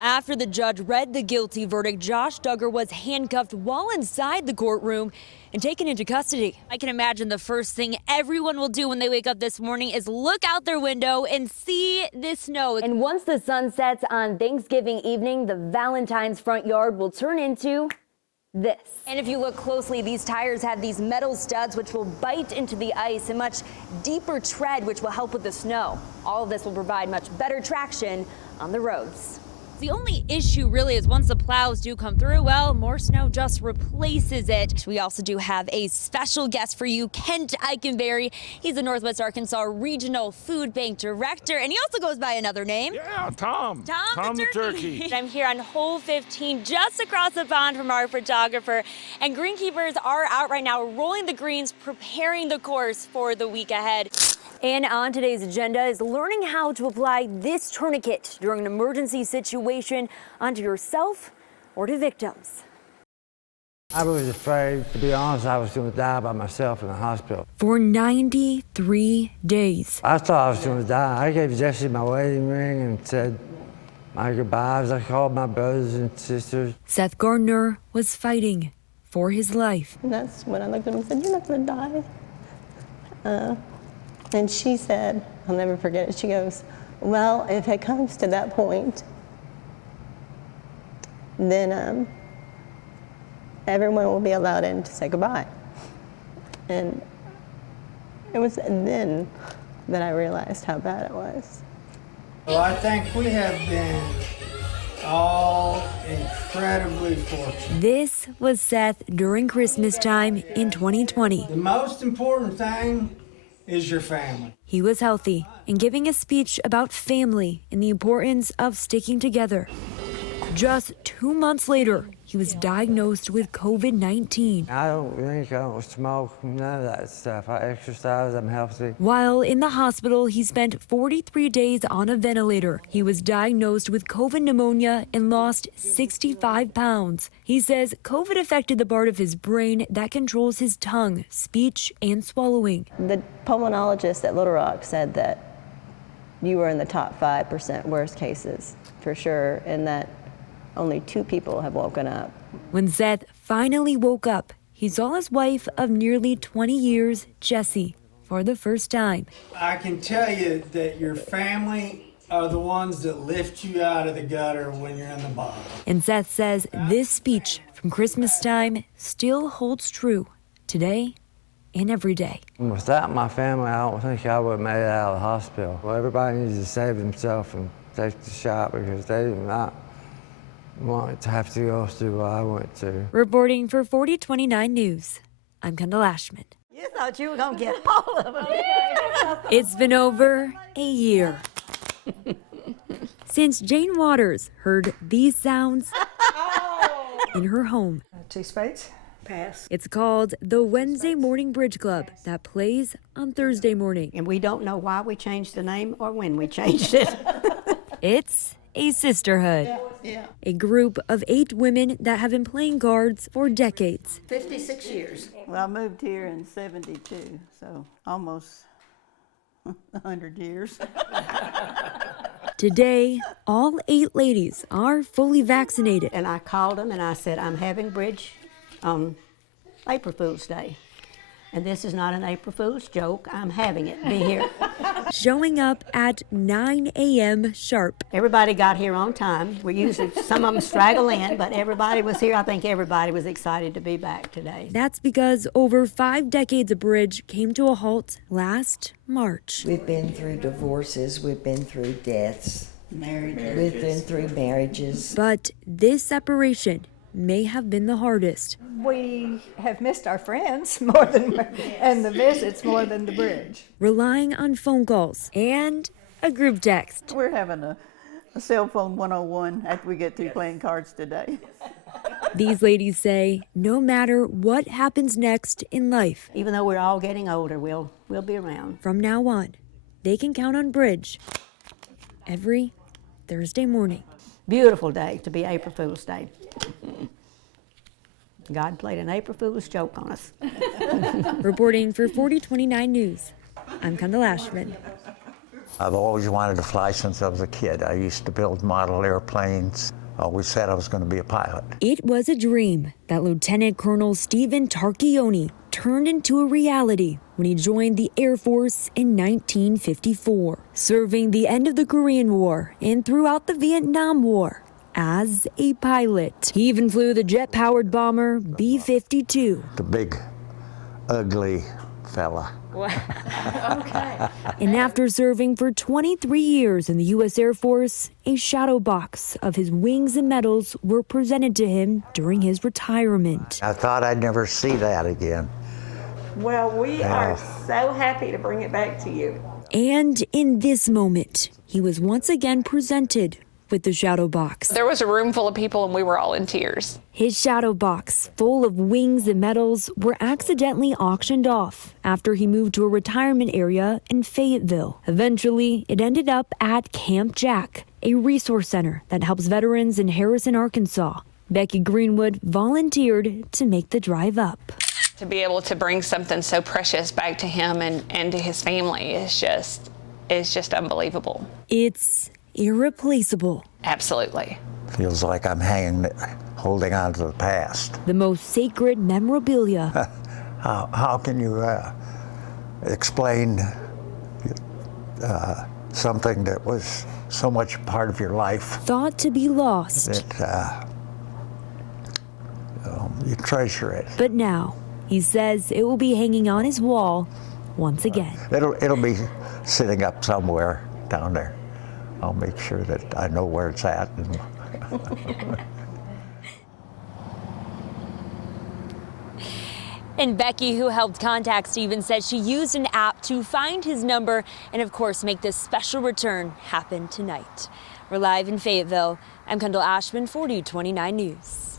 After the judge read the guilty verdict, Josh Duggar was handcuffed while inside the courtroom and taken into custody. I can imagine the first thing everyone will do when they wake up this morning is look out their window and see this snow. And once the sun sets on Thanksgiving evening, the Valentine's front yard will turn into this. And if you look closely, these tires have these metal studs which will bite into the ice, and much deeper tread which will help with the snow. All of this will provide much better traction on the roads. The only issue really is once the plows do come through, well, more snow just replaces it. We also do have a special guest for you, Kent Eikenberry. He's the Northwest Arkansas Regional Food Bank Director, and he also goes by another name. Yeah, Tom. Tom the turkey. I'm here on hole 15, just across the pond from our photographer, and greenkeepers are out right now rolling the greens, preparing the course for the week ahead. And on today's agenda is learning how to apply this tourniquet during an emergency situation onto yourself or to victims. I was afraid, to be honest, I was going to die by myself in the hospital. For 93 days. I thought I was going to die. I gave Jesse my wedding ring and said my goodbyes. I called my brothers and sisters. Seth Gardner was fighting for his life. And that's when I looked at him and said, "You're not going to die." And she said, I'll never forget it, she goes, "Well, if it comes to that point, then everyone will be allowed in to say goodbye." And it was then that I realized how bad it was. Well, I think we have been all incredibly fortunate. This was Seth during Christmas time in 2020. The most important thing is your family. He was healthy and giving a speech about family and the importance of sticking together. Just 2 months later, he was diagnosed with COVID-19. I don't drink, I don't smoke, none of that stuff. I exercise, I'm healthy. While in the hospital, he spent 43 days on a ventilator. He was diagnosed with COVID pneumonia and lost 65 pounds. He says COVID affected the part of his brain that controls his tongue, speech, and swallowing. The pulmonologist at Little Rock said that you were in the top 5% worst cases, for sure, and that only 2 people have woken up. When Seth finally woke up, he saw his wife of nearly 20 years, Jessie, for the first time. I can tell you that your family are the ones that lift you out of the gutter when you're in the bottom. And Seth says this speech from Christmas time still holds true today and every day. Without my family, I don't think I would have made it out of the hospital. Well, everybody needs to save themselves and take the shot because they do not want to have to go through what I went to. Reporting for 4029 News, I'm Kendall Ashman. You thought you were going to get all of them. It's been over a year since Jane Waters heard these sounds in her home. 2 spades. Pass. It's called the Wednesday Morning Bridge Club that plays on Thursday morning. And we don't know why we changed the name or when we changed it. It's a sisterhood. Yeah. A group of 8 women that have been playing cards for decades. 56 years. Well, I moved here in 72, so almost 100 years. Today, all 8 ladies are fully vaccinated. And I called them and I said, I'm having bridge on April Fool's Day. And this is not an April Fool's joke. I'm having it. Be here. Showing up at 9 a.m. sharp. Everybody got here on time. We usually, some of them straggle in, but everybody was here. I think everybody was excited to be back today. That's because over 5 decades of bridge came to a halt last March. We've been through divorces, we've been through deaths, we've been through marriages. But this separation may have been the hardest. We have missed our friends more than, and the visits more than the bridge. Relying on phone calls and a group text. We're having a cell phone 101 after we get through playing cards today. These ladies say no matter what happens next in life, Even though we're all getting older, we'll be around. from now on, they can count on bridge every Thursday morning. Beautiful day to be April Fool's Day. God played an April Fool's joke on us. Reporting for 4029 News, I'm Kendall Ashman. I've always wanted to fly since I was a kid. I used to build model airplanes. I always said I was going to be a pilot. It was a dream that Lieutenant Colonel Stephen Tarchioni turned into a reality when he joined the Air Force in 1954, serving the end of the Korean War and throughout the Vietnam War as a pilot. He even flew the jet-powered bomber B-52. The big, ugly fella. Okay. And after serving for 23 years in the U.S. Air Force, a shadow box of his wings and medals were presented to him during his retirement. I thought I'd never see that again. Well, we are so happy to bring it back to you. And in this moment, he was once again presented with the shadow box. There was a room full of people and we were all in tears. His shadow box, full of wings and medals, were accidentally auctioned off after he moved to a retirement area in Fayetteville. Eventually, it ended up at Camp Jack, a resource center that helps veterans in Harrison, Arkansas. Becky Greenwood volunteered to make the drive up. To be able to bring something so precious back to him and to his family is just unbelievable. It's irreplaceable. Absolutely. Feels like I'm holding on to the past. The most sacred memorabilia. How can you explain something that was so much part of your life? Thought to be lost. That you treasure it. But now, he says it will be hanging on his wall once again. It'll be sitting up somewhere down there. I'll make sure that I know where it's at. And Becky, who helped contact Stephen, said she used an app to find his number and, of course, make this special return happen tonight. We're live in Fayetteville. I'm Kendall Ashman, 4029 News.